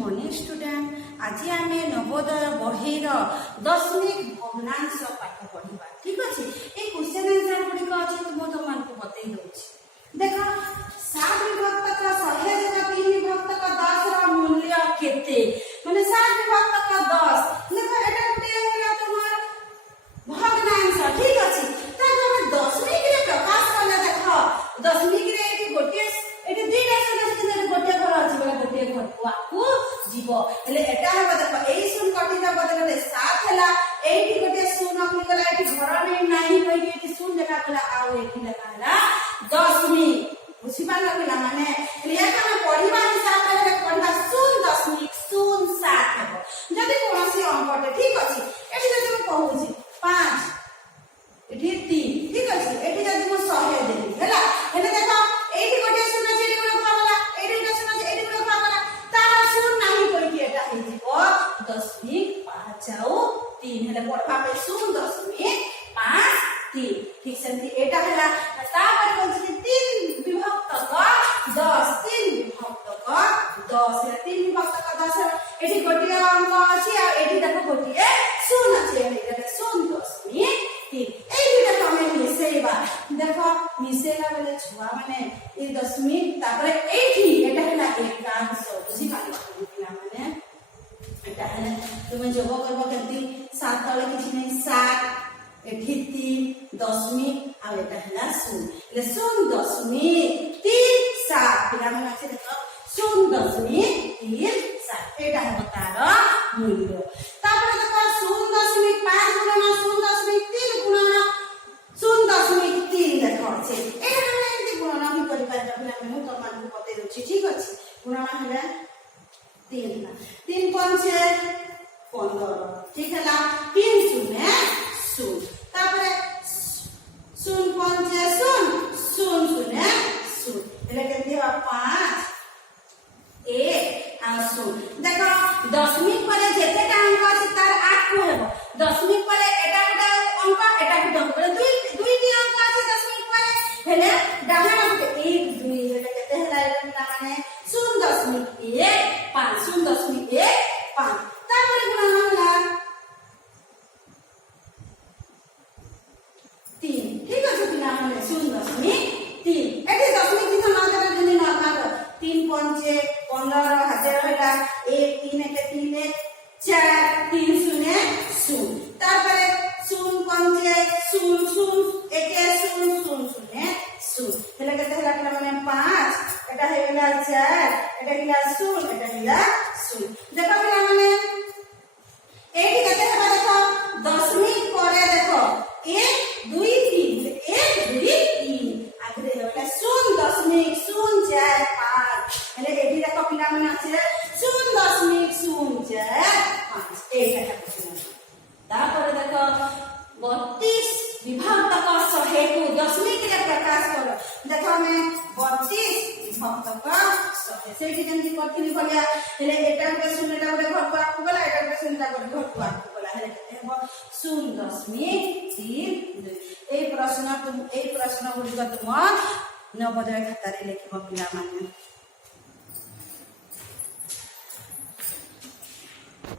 Morning student आज आम नवोदय बहीर दशमिक भग्नांश पाठ पढ़ा ठीक अच्छे ये क्वेश्चन आंसर गुड़िक अच्छे तुमको बतई दूसरी देख 7 विभक्त 100 जगह 3 विभक्त 10 मूल्य केते माने 7 विभक्त 10 देख एटा गोटे तुमार भग्नांश ठीक अच्छे ताको हम दशमिक रे प्रकाश कले देख दशमिक रे एटी गोटे एटी दुईटा संख्या गोटे घर अछि बेला गोटे घर को आकु जीव हेले एटा हम देख एई शून्य कटिता बदलले 7 हला एटी गोटे शून्य अपनी गला एटी घर नै नाही कहि एटी शून्य देखा गला आउ एटी देखा हला दशमिक बुझी पाला पिला माने हेले एटा हम पढिबा हिसाब रे पढिबा 0.07 हेबो जदी कोनसी अंकटे ठीक अछि एटी जदी हम कहूची 5 एटी 3 ठीक अछि एटी जदी हम 100 देली हला हेले देखो एटी गोटे शून्य छै एटी गोटे भागला एटी गोटे शून्य छै एटी गोटे भागला तार शून्य नाही कोइ कि एटा हे जीवो दशमिक 5 आउ 3 हेले पढबा पे 0.53 ठीक सेमति एटा हला तापर कोन छै 3 विभक्त का 10 3 विभक्त का 10 हेले 3 विभक्त का 10 एटी गोटे अंक अछि आ एटी देखो गोटे शून्य छै एटा 0.3 এই দুটা আমি মিশাইবা দেখো মিশাইলা বেলে ছুয়া মানে এই দশমিক তারপরে এইটি এটা হলা একাংশ বুঝি পারিবা মানে এটা হলা তুমি যোগ করব কেমতি 7 তলে কিছু নাই 7 এটি 3 দশমিক আর এটা হলা 0 એટલે 0.37 পিলা মানে আছে দেখো 0.37 এটা হলো তার মূল্য তারপরে দেখো 0.5 গুণন 0.3 গুণন 0.3 দেখো আছে এটা আমরা এমনি গুণন আমি করি পারবা পিলা আমি তোমাকে বতে দউছি ঠিক আছে গুণন হলা 3 না 3 5 15 ঠিক হলা 3 শূন্য 0 তারপরে 0 5 0 0 0 0 এটা কেমতি হবে 5 1 আর 0 দেখো দশমিক পরে যেতেটা অঙ্ক আছে তার 8 কো হেবো দশমিক পরে এটা একটা অঙ্ক এটা একটা অঙ্ক দুইটি অঙ্ক আছে দশমিক পরে হেলে ডাহানা গটে 1 2 এটা কেতে হেলা এটা মানে 0.15 0.15 তারপরে গুণন হলা 3 ঠিক আছে কিনা মানে 0.3 এটি দশমিক চিহ্ন না দেলে যদি না থাকো 3 5 15 হাজার হলা 1 3 এটা 3 4 3 0 0 তারপরে 0 5 0 0 1 0 0 0 0 হেলা কেতে হেলা কিনা মানে 5 এটা হয়ে গেল 4 এটা হইলা 0 এটা হইলা 0 দেখো পিলা মানে এইটি কেতে হবে দেখো দশমিক পরে দেখো 1 2 3 1 2 3 আগে হইলা 0.045 হেলে এটি দেখো পিলা মানে আছে 0.045 এইটা আছে তারপরে দেখো 32 विभक्त का 100 को दशमिक रे प्रकाश करो देखो हमें 32 विभक्त का 100 सेठी जंती करथिली भलिया हेले एटा के शून्यटा गोटे घर को आकु गला एटा के शून्यटा गोटे घर को आकु गला हेले हेबो 0.32 ए प्रश्न गुडी तुम नवोदय खाता रे लिखबो पिला माने।